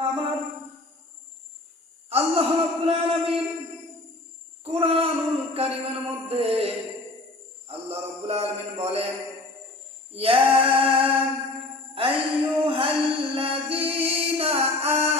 আমার আল্লাহ রাব্বুল আলামিন কোরআনুল মধ্যে আল্লাহ রাব্বুল আলামিন বলেন ইয়া আইয়ুহাল্লাযীনা আমানু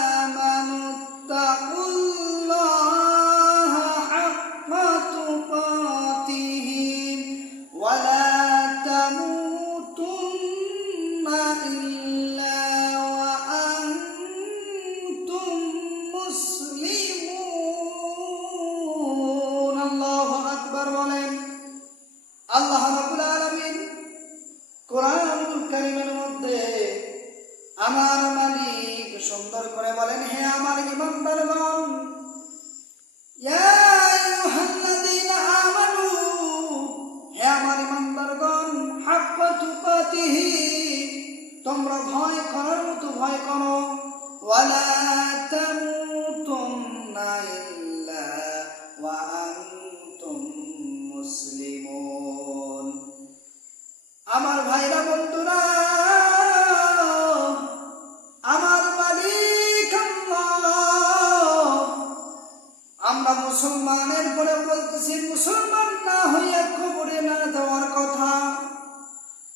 মুসলমানের পরে বলতেছি, মুসলমান না হইয়া কবরে না যাওয়ার কথা।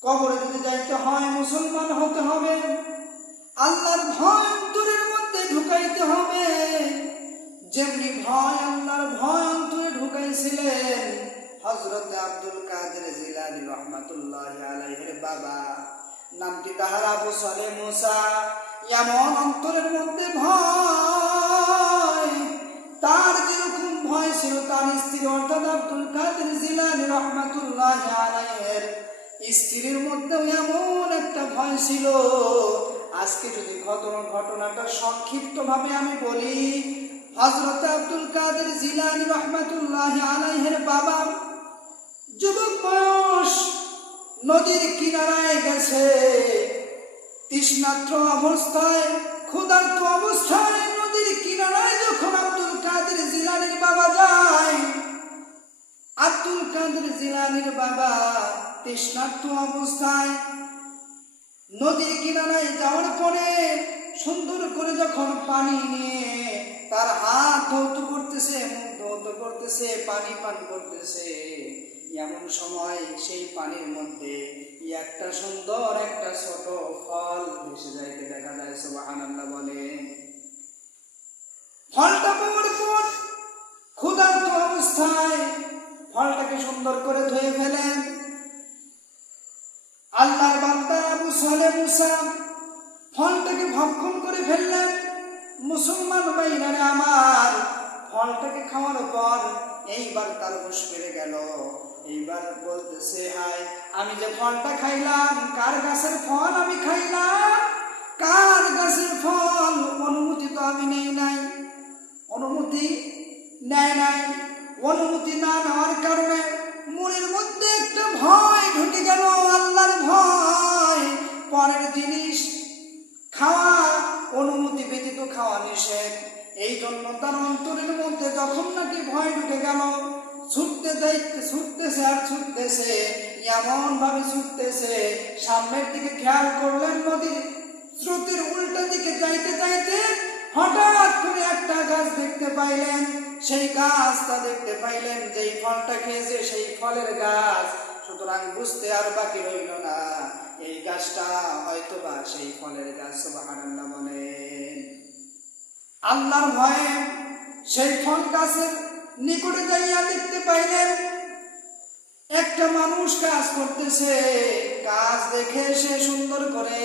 কবরে যদি যাইতে হয়, মুসলমান হতে হবে। আল্লাহর ভয় অন্তরের মধ্যে ঢুকাইতে হবে। যেমনি ভয় আল্লাহর ভয় অন্তরে ঢুকাইছিলেন হজরত আব্দুল কাদের জিলানি রহমাতুল্লাহ আলাইহের বাবা। নামটি তাহার আবু সালে মুসা। এমন অন্তরের মধ্যে ভয়, তার যেরকম ভয় ছিল তার স্ত্রী অর্থাৎ আব্দুল কাদের জিলানি রহমাতুল্লাহ আলাইহের। স্ত্রীর মধ্যে এমন একটা ভয় ছিল। আজকে যদি ঘটনা ঘটনাটা সংক্ষিপ্ত ভাবে আমি বলি হজরত আব্দুল কাদের জিলানি রহমাতুল্লাহ আলাইহের বাবা যুবক বয়স নদীর কিনারায় গেছে। তৃষ্ণার্থ অবস্থায় ক্ষুধার্ত অবস্থায় নদীর কিনারায় যখন কাদের জিলানির বাবা যায়? আব্দুল কাদের জিলানির বাবা তৃষ্ণার্থ অবস্থায় নদীর কিনারায় যাওয়ার পরে সুন্দর করে যখন পানি নিয়ে তার হাত ধৌত করতেছে, মুখ ধৌত করতেছে, পানি পান করতেছে, এমন সময় সেই পানির মধ্যে একটা সুন্দর একটা ছোট ফল ভেসে যাইতে দেখা যায়, সুবহানাল্লাহ বলে। ফলটা পাওয়ার ক্ষুধার্ত অবস্থায় ফলটাকে সুন্দর করে ধুয়ে ফেলেন। আল্লাহর বান্দা আবু সালে মুসা ফলটাকে ভক্ষণ করে ফেললেন। মুসলমান বাইরারে আমার ফলটাকে খাওয়ার পর এইবার তার হুশ ফিরে গেল। এইবার বলতেছে হাই আমি যে ফলটা খাইলাম, কার গাছের ফল আমি খাইলাম? কার গাছের ফল? অনুমতি তো আমি নেই নাই। অনুমতি নেয় নাই অনুমতি না নেওয়ার কারণে মনের মধ্যে একটা ভয় ঢুকে গেল, আল্লাহর ভয়। পরের জিনিস, খাওয়া, অনুমতি ব্যতীত খাওয়া নিষেধ। এই জন্য তার অন্তরের মধ্যে যখন নাকি ভয় ঢুকে গেল, ছুটতে যাইতে ছুটতেছে আর ছুটতেছে এমন ভাবে ছুটতেছে, সামনের দিকে খেয়াল করলেন নদীর স্রোতের উল্টা দিকে যাইতে যাইতে হঠাৎ করে একটা গাছ দেখতে পাইলেন। সেই গাছটা দেখতে পাইলেন যেই ফলটা খেয়েছে, সেই ফলের গাছ। সুতরাং বুঝতে আর বাকি রইল না। এই গাছটা হয়তো বা সেই ফলের গাছ, সুবহানাল্লাহ বলেন। আল্লাহর ভয়ে সেই ফল গাছের নিকটে যাইয়া দেখতে পাইলেন, একটা মানুষ কাজ করতেছে। কাজ দেখে সে সুন্দর করে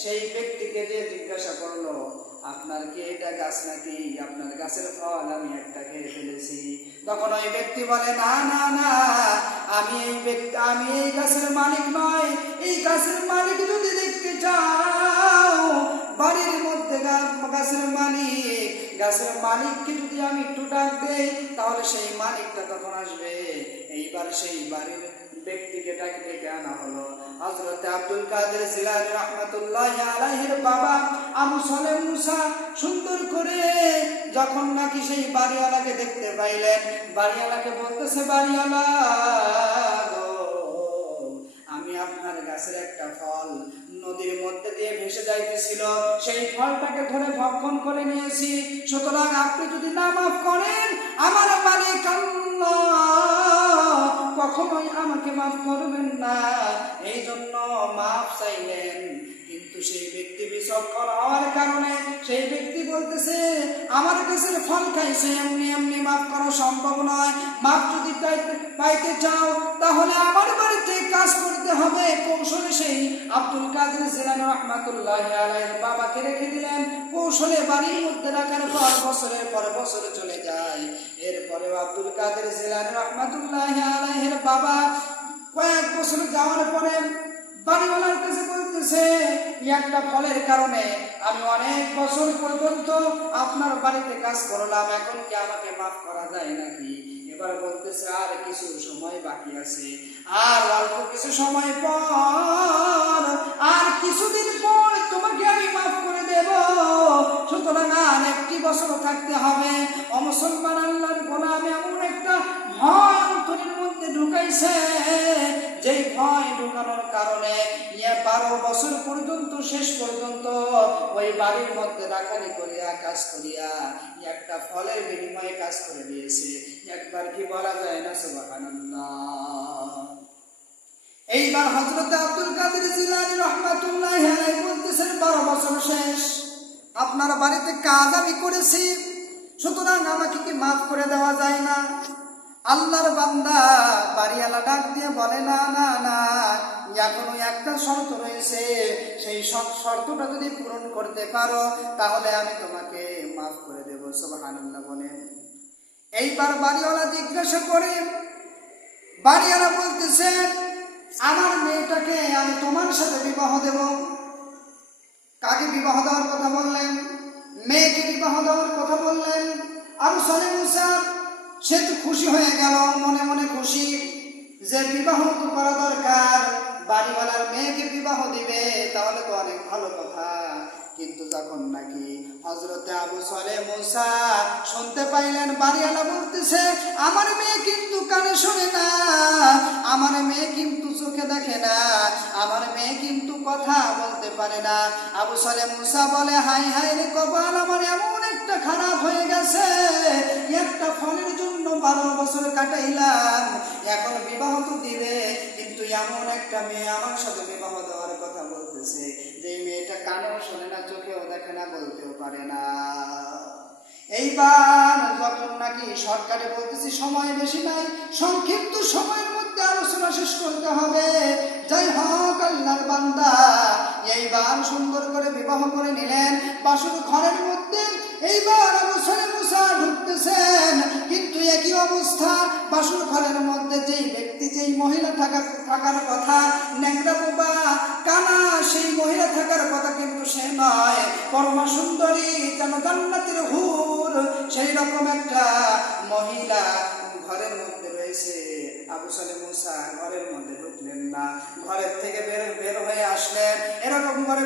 সেই ব্যক্তিকে যে জিজ্ঞাসা করল আপনার কি এটা গাছ নাকি? আপনার গাছের ফল আমি একটা খেয়ে ফেলেছি। তখন ওই ব্যক্তি বলে, না না না, আমি এই ব্যক্তি, আমি এই গাছের মালিক নয়। এই গাছের মালিক যদি দেখতে চাও, বাড়ির মধ্যে গাছের মালিক, গাছের মালিককে যদি আমি একটু ডাক দেই, তাহলে সেই মালিকটা তখন আসবে। এইবার সেই বাড়ির ব্যক্তিকে ডাকে ডেকে আনা হলো। আমি আপনার গাছের একটা ফল নদীর মধ্যে দিয়ে ভেসে যাইতেছিল। সেই ফলটাকে ধরে ভক্ষণ করে নিয়েছি। সুতরাং আপনি যদি না মাফ করেন, আমার আল্লাহ কখনোই আমাকে মাফ করবেন না। এই জন্য মাফ চাইলেন। কিন্তু সেই ব্যক্তি বিচক্ষণ হওয়ার কারণে সেই ব্যক্তি বলতেছে, আমার কাছে ফল খাইছে, এমনি এমনি মাফ করা সম্ভব নয়। মাফ যদি পাইতে- চাও, তাহলে আমার বাড়িতে কাজ করতে হবে। কৌশলে সেই আব্দুল কাদের জিলানি রহমাতুল্লাহ আলাইহির বাবাকে রেখে দিলেন। কৌশলে বাড়ির মধ্যে রাখার পর বছরের পর বছর চলে যায়। এরপরে আব্দুল কাদের জেলানি রহমাতুল্লাহ আলহের বাবা কয়েক বছর যাওয়ার পরে বাড়িওয়ালার কাছে বলতেছে একটা ফলের কারণে আমি অনেক বছর পর্যন্ত আপনার বাড়িতে কাজ করলাম, এখন কি আমাকে মাফ করা যায় নাকি? এবার বলতেছে আর কিছু সময় বাকি আছে। আর অল্প কিছু সময় পর আর কিছুদিন পর তোমাকে আমি মাফ করে দেব। সুতরাং আর একটি বছর থাকতে হবে। অমুসলমান আল্লাহর গোলাম এমন একটা ভয় অন্তরের মধ্যে ঢুকাইছে, যেই ভয় ঢুকানোর কারণে বারো বছর পর্যন্ত, শেষ পর্যন্ত ওই বাড়ির মধ্যে রাখানি করিয়া, কাজ করিয়া একটা ফলের বিনিময়ে কাজ করে দিয়েছে একবার কি বলা যায় না, সুবহানাল্লাহ। এইবার হজরত আব্দুল কাদের জিলানি রহমাতুল্লাহ আলাইহি বলতেছেন, বারো বছর শেষ, আপনার বাড়িতে কাজ আমি করেছি, সুতরাং আমাকে কি মাফ করে দেওয়া যায় না? আল্লাহর বান্দা বাড়িওয়ালা ডাক দিয়ে বলে, না না না এখনও একটা শর্ত রয়েছে, সেই শর্তটা যদি পূরণ করতে পারো, তাহলে আমি তোমাকে মাফ করে দেবো, সুবহানাল্লাহ বলে। এইবার বাড়িওয়ালা জিজ্ঞাসা করে, বাড়িওয়ালা বলতেছে, আমার মেয়েটাকে আমি তোমার সাথে বিবাহ দেব। কাকে বিবাহ দেওয়ার কথা বললেন? মেয়েকে বিবাহ দেওয়ার কথা বললেন? আর সলে মুসা সে তো খুশি হয়ে গেল, মনে মনে খুশি যে বিবাহ তো করা বাড়িওয়ালার মেয়েকে বিবাহ দিবে, তাহলে তো অনেক ভালো কথা। কিন্তু যখন নাকি হজরতে আবু সলে মুসা শুনতে পাইলেন, বাড়িওয়ালা বলতেছে, আমার মেয়ে কিন্তু কানে শোনে না, আমার মেয়ে কিন্তু চোখে দেখে না, আমার মেয়ে কিন্তু কথা বলতে পারে না। আবু সালে মুসা বলে হাই হাই রে কপাল, আমার এমন একটা খারাপ হয়ে গেছে। একটা ফলের জন্য বারো বছর কাটাইলাম, এখন বিবাহ তো দিবে এমন একটা মেয়ে, আমার সাথে বিবাহ দেওয়ার কথা বলতেছে। যে মেয়েটা কানেও শোনে না, চোখেও দেখে না, বলতেও পারে না। এইবার যখন নাকি সরকারে বলতেছি, সময় বেশি নাই, সংক্ষিপ্ত সময়ের মধ্যে আলোচনা শেষ করতে হবে। যাই হোক, আল্লাহর বান্দা, এইবার সুন্দর করে বিবাহ করে নিলেন। বাসুর ঘরের মধ্যে এইবার অবসরে মুসা ঢুকতেছেন। কিন্তু একই অবস্থা, বাসুর ঘরের মধ্যে যেই ব্যক্তি, যেই মহিলা থাকার থাকার কথা, ন্যাংরা বোবা, কানা, সেই মহিলা থাকার কথা কিন্তু সে নয়। পরমা সুন্দরী যেন জান্নাতের হুর, সেই রকম একটা মহিলা ঘরের মধ্যে রয়েছে। আবু সালে মুসা ঘরের মধ্যে ঢুকলেন না। ঘরের থেকে বের বের হয়ে আসলেন। এরকম করে